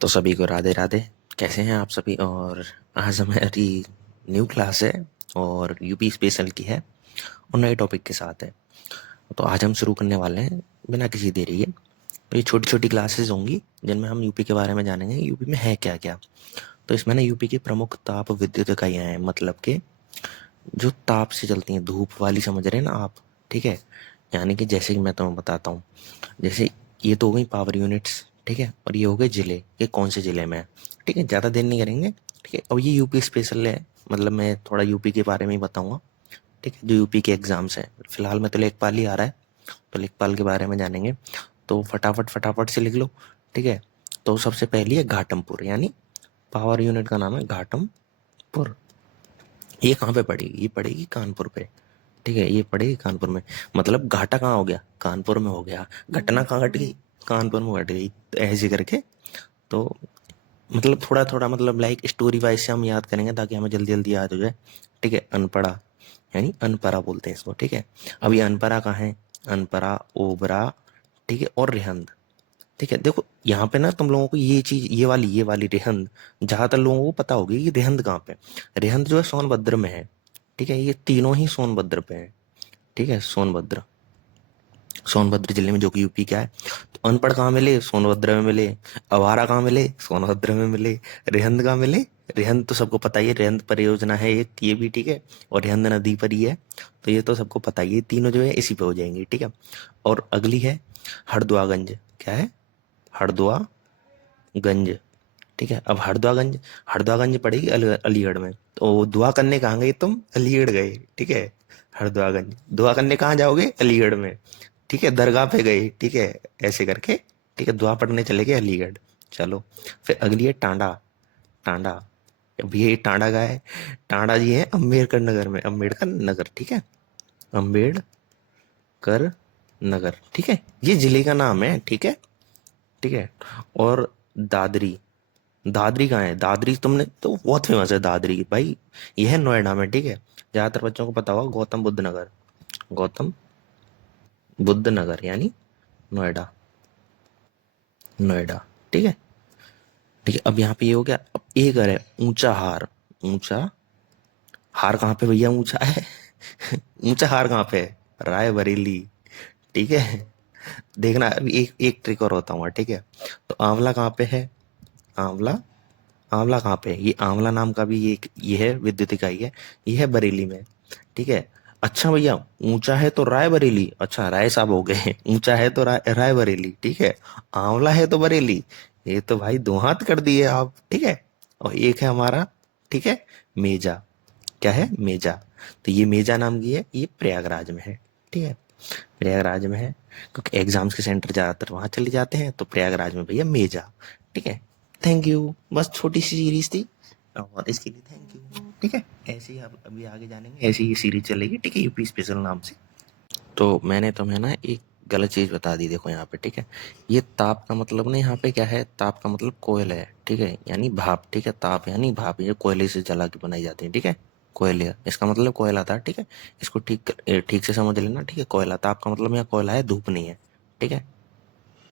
तो सभी को राधे राधे। कैसे हैं आप सभी? और आज हमारी न्यू क्लास है और यूपी स्पेशल की है और नए टॉपिक के साथ है। तो आज हम शुरू करने वाले हैं बिना किसी देरी के। तो ये छोटी छोटी क्लासेस होंगी जिनमें हम यूपी के बारे में जानेंगे, यूपी में है क्या क्या। तो इसमें ना यूपी की प्रमुख ताप विद्युत इकाइयाँ हैं, मतलब कि जो ताप से चलती हैं, धूप वाली, समझ रहे हैं ना आप? ठीक है। यानी कि जैसे कि मैं तुम्हें बताता हूँ, जैसे ये तो हो गई पावर यूनिट्स, ठीक है, और ये हो गए जिले कि कौन से जिले में है। ठीक है, ज़्यादा देर नहीं करेंगे। ठीक है, अब ये यूपी स्पेशल है, मतलब मैं थोड़ा यूपी के बारे में ही बताऊंगा। ठीक है, जो यूपी के एग्जाम्स हैं, फिलहाल में तो लेखपाल ही आ रहा है, तो लेखपाल के बारे में जानेंगे। तो फटाफट फटाफट से लिख लो। ठीक है, तो सबसे पहली है घाटमपुर, यानी पावर यूनिट का नाम है घाटमपुर। ये कहाँ पे पड़ेगी? ये पड़ेगी कानपुर पे। ठीक है, ये पड़ेगी कानपुर में। मतलब घाटा कहाँ हो गया? कानपुर में हो गया। घटना कहाँ घट गई? कानपुर में घट गई। तो ऐसे करके, तो मतलब थोड़ा थोड़ा, मतलब लाइक स्टोरी वाइज से हम याद करेंगे ताकि हमें जल्दी जल्दी याद हो जाए। ठीक है, अनपढ़ा यानी अनपरा बोलते हैं इसको। ठीक है, अब ये अनपरा कहाँ है? अनपरा, ओबरा, ठीक है, और रेहंद। ठीक है, देखो यहाँ पे ना तुम लोगों को ये चीज, ये वाली रेहंद ज्यादातर लोगों को पता होगी। ये रेहंद कहाँ पे? रेहंद जो है सोनभद्र में है। ठीक है, ये तीनों ही सोनभद्र पे है। ठीक है, सोनभद्र, सोनभद्र जिले में, जो कि यूपी का है। तो अनपढ़ कहाँ मिले? सोनभद्र में मिले। अवारा कहाँ मिले? सोनभद्र में मिले। रेहंद कहाँ मिले? रेहंद तो सबको पता ही है, रेहंद परियोजना है एक, ये भी। ठीक है, और रेहंद नदी पर ही है। तो ये तो सबको पता ही है, तीनों जो है इसी पे हो जाएंगे। ठीक है, और अगली है हरदुआगंज। क्या है? हरदुआगंज। ठीक है, अब हरदुआगंज, हरदुआगंज पड़ेगी अलीगढ़ में। तो दुआ करने कहाँ गए तुम? अलीगढ़ गए। ठीक है, हरदुआगंज दुआ करने कहाँ जाओगे? अलीगढ़ में। ठीक है, दरगाह पे गए। ठीक है, ऐसे करके। ठीक है, दुआ पढ़ने चले गए अलीगढ़। चलो, फिर अगली है टांडा। टांडा, अब ये टांडा का है। टांडा जी है अम्बेडकर नगर में, अम्बेडकर नगर। ठीक है, अम्बेडकर नगर। ठीक है, ये जिले का नाम है। ठीक है। ठीक है, और दादरी, दादरी कहाँ है? दादरी तुमने तो बहुत फेमस है दादरी भाई। यह है नोएडा में। ठीक है, ज्यादातर बच्चों को पता होगा गौतम बुद्ध नगर। गौतम बुद्ध नगर यानी नोएडा। नोएडा। ठीक है। ठीक है, अब यहाँ पे ये हो गया। अब एक और है ऊंचा हार। ऊंचा हार कहाँ पे भैया? ऊंचा है ऊंचा हार कहाँ पे है? रायबरेली। ठीक है, देखना अभी एक एक ट्रिक और होता हूँ। ठीक है, तो आंवला कहाँ पे है? आंवला, आंवला कहाँ पे है? ये आंवला नाम का भी ये है, विद्युत इकाई है। ये है बरेली में। ठीक है, अच्छा भैया, ऊंचा है तो रायबरेली। अच्छा, राय साहब हो गए ऊंचा है तो रायबरेली। ठीक है, आंवला है तो बरेली। ये तो भाई दो हाथ कर दिए आप। ठीक है, और एक है हमारा, ठीक है, मेजा। क्या है? मेजा। तो ये मेजा नाम की है, ये प्रयागराज में है। ठीक है, प्रयागराज में है, क्योंकि एग्जाम्स के सेंटर ज्यादातर वहां चले जाते हैं, तो प्रयागराज में भैया मेजा। ठीक है, थैंक यू। बस छोटी सी सीरीज थी और इसके लिए थैंक यू। ठीक है, ऐसे ही आप अभी आगे जानेंगे, ऐसी ही सीरीज चलेगी। ठीक है, यूपी स्पेशल नाम से। तो मैंने तुम्हें ना एक गलत चीज बता दी, देखो यहाँ पे। ठीक है, ये ताप का मतलब ना, यहाँ पे क्या है? ताप का मतलब कोयल है। ठीक है, यानी भाप। ठीक है, ताप यानी भाप, ये कोयले से जला के बनाई जाती है। ठीक है, कोयले, इसका मतलब कोयला था। ठीक है, इसको ठीक ठीक से समझ लेना। ठीक है, कोयला, ताप का मतलब यहाँ कोयला है, धूप नहीं है। ठीक है,